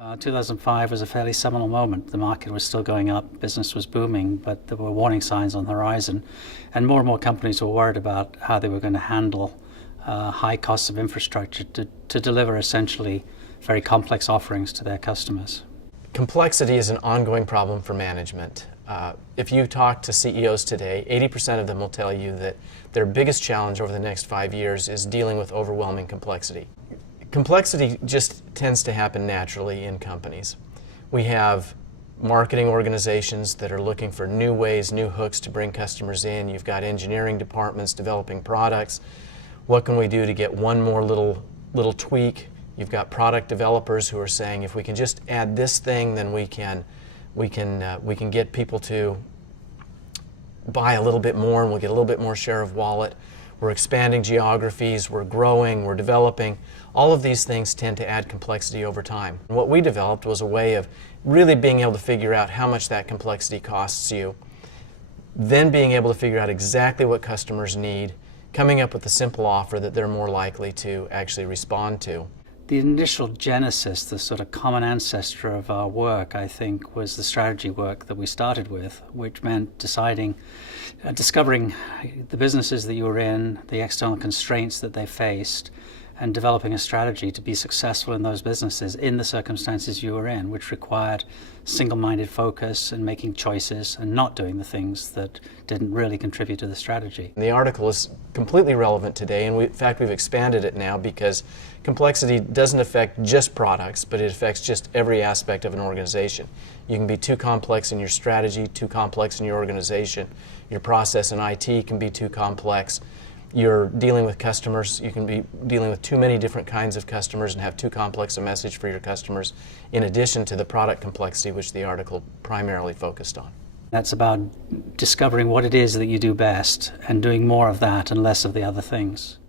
2005 was a fairly seminal moment. The market was still going up, business was booming, but there were warning signs on the horizon, and more companies were worried about how they were going to handle high costs of infrastructure to deliver essentially very complex offerings to their customers. Complexity is an ongoing problem for management. If you talk to CEOs today, 80% of them will tell you that their biggest challenge over the next 5 years is dealing with overwhelming complexity. Complexity just tends to happen naturally in companies. We have marketing organizations that are looking for new ways, new hooks to bring customers in. You've got engineering departments developing products. What can we do to get one more little tweak? You've got product developers who are saying, if we can just add this thing, then we can get people to buy a little bit more, and we'll get a little bit more share of wallet. We're expanding geographies, we're growing, we're developing. All of these things tend to add complexity over time. And what we developed was a way of really being able to figure out how much that complexity costs you, then being able to figure out exactly what customers need, coming up with a simple offer that they're more likely to actually respond to. The initial genesis, the sort of common ancestor of our work, I think, was the strategy work that we started with, which meant discovering the businesses that you were in, the external constraints that they faced, and developing a strategy to be successful in those businesses in the circumstances you were in, which required single-minded focus and making choices and not doing the things that didn't really contribute to the strategy. The article is completely relevant today, and in fact we've expanded it now because complexity doesn't affect just products, but it affects just every aspect of an organization. You can be too complex in your strategy, too complex in your organization. Your process in IT can be too complex. You're dealing with customers, you can be dealing with too many different kinds of customers and have too complex a message for your customers, in addition to the product complexity, which the article primarily focused on. That's about discovering what it is that you do best and doing more of that and less of the other things.